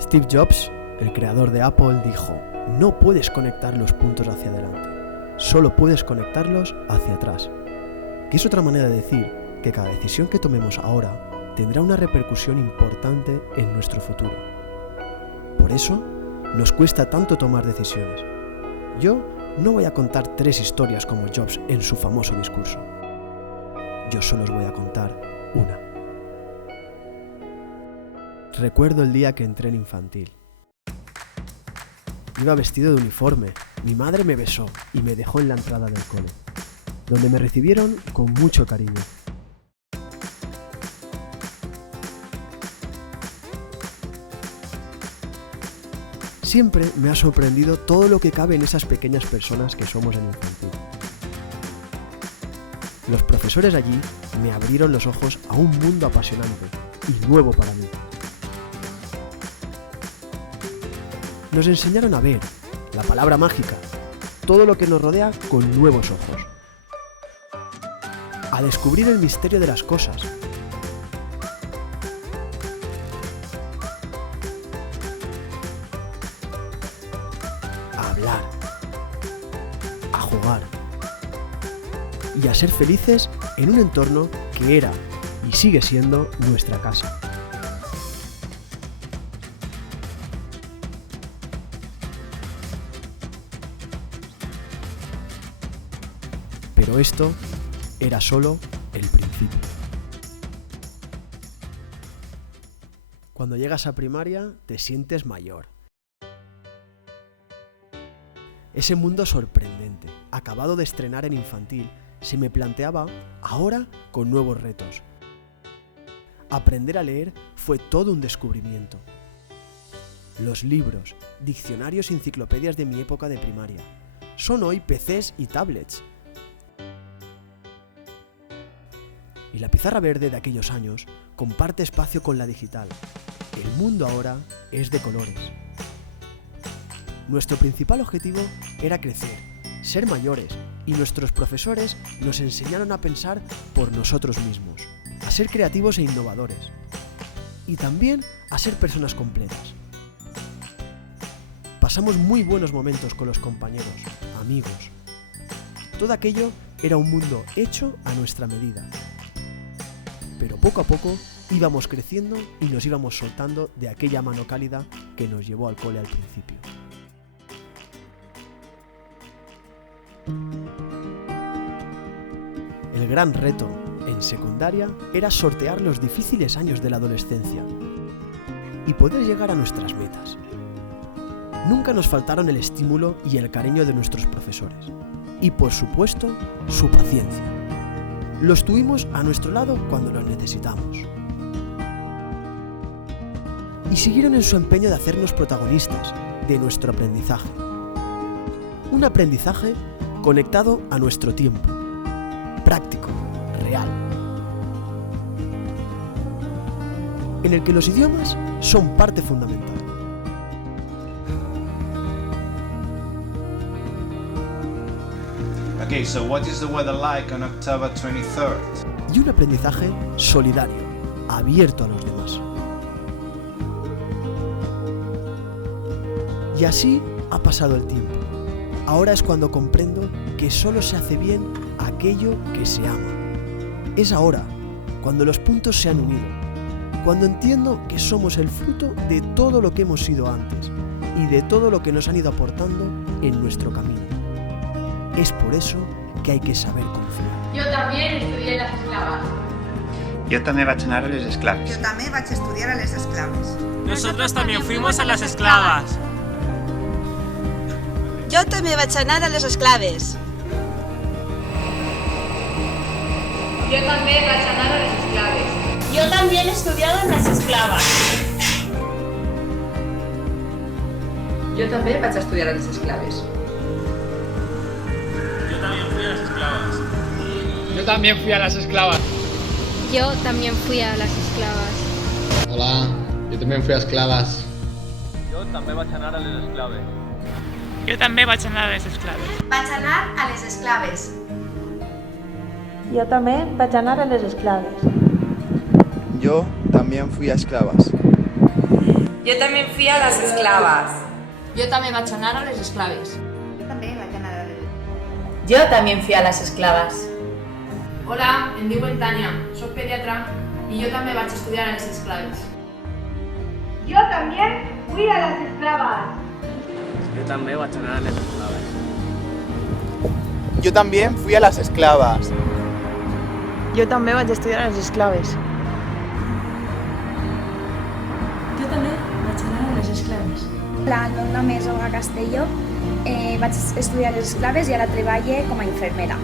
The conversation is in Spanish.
Steve Jobs, el creador de Apple, dijo: no puedes conectar los puntos hacia adelante, solo puedes conectarlos hacia atrás. Que es otra manera de decir que cada decisión que tomemos ahora tendrá una repercusión importante en nuestro futuro. Por eso, nos cuesta tanto tomar decisiones. Yo no voy a contar 3 historias como Jobs en su famoso discurso. Yo solo os voy a contar una. Recuerdo el día que entré en infantil. Iba vestido de uniforme, mi madre me besó y me dejó en la entrada del cole, donde me recibieron con mucho cariño. Siempre me ha sorprendido todo lo que cabe en esas pequeñas personas que somos en infantil. Los profesores allí me abrieron los ojos a un mundo apasionante y nuevo para mí. Nos enseñaron a ver, la palabra mágica, todo lo que nos rodea con nuevos ojos. A descubrir el misterio de las cosas. A hablar. A jugar. Y a ser felices en un entorno que era y sigue siendo nuestra casa. Pero esto era solo el principio. Cuando llegas a primaria, te sientes mayor. Ese mundo sorprendente, acabado de estrenar en infantil, se me planteaba ahora con nuevos retos. Aprender a leer fue todo un descubrimiento. Los libros, diccionarios y enciclopedias de mi época de primaria son hoy PCs y tablets. Y la pizarra verde de aquellos años comparte espacio con la digital. El mundo ahora es de colores. Nuestro principal objetivo era crecer, ser mayores, y nuestros profesores nos enseñaron a pensar por nosotros mismos, a ser creativos e innovadores, y también a ser personas completas. Pasamos muy buenos momentos con los compañeros, amigos. Todo aquello era un mundo hecho a nuestra medida. Pero poco a poco íbamos creciendo y nos íbamos soltando de aquella mano cálida que nos llevó al cole al principio. El gran reto en secundaria era sortear los difíciles años de la adolescencia y poder llegar a nuestras metas. Nunca nos faltaron el estímulo y el cariño de nuestros profesores y, por supuesto, su paciencia. Los tuvimos a nuestro lado cuando los necesitamos. Y siguieron en su empeño de hacernos protagonistas de nuestro aprendizaje. Un aprendizaje conectado a nuestro tiempo, práctico, real, en el que los idiomas son parte fundamental. Okay, so what is the weather like on October 23rd? Y un aprendizaje solidario, abierto a los demás. Y así ha pasado el tiempo. Ahora es cuando comprendo que solo se hace bien aquello que se ama. Es ahora, cuando los puntos se han unido, cuando entiendo que somos el fruto de todo lo que hemos sido antes y de todo lo que nos han ido aportando en nuestro camino. Es por eso que hay que saber confiar. Jo també estudié les esclaves. Yo también vaig anar a les esclaves. Yo también vaig estudiar a les esclaves. Nosotros también fuimos a las esclavas. Jo també vaig anar a les esclaves. Jo també vaig anar a les esclaves. Yo también he estudiado en las esclavas. Jo també vaig estudiar a les esclaves. Yo también fui a las esclavas. Yo también fui a las esclavas. Yo también fui a las esclavas. Hola, yo también fui a esclavas. Yo también vaig anar a les esclaves. Yo también vaig anar a les esclaves. Vaig anar a les esclaves. Yo también vaig anar a les esclaves. Yo también fui a esclavas. Jo també fui a les esclaves. Jo també vaig anar a les esclaves. També vaig anar a les... Jo també fui a les esclaves. Hola, em diuen Tània, soc pediatra i jo també vaig estudiar a les esclaves. Yo también fui a las esclavas. Jo també vaig anar a les esclaves. Yo también fui a las esclavas. Yo también vaig estudiar a les esclaves. Jo també vaig anar a les esclaves. Hola, el meu nom és Olga Castelló. Vaig estudiar a les esclaves i ara treballo com a infermera.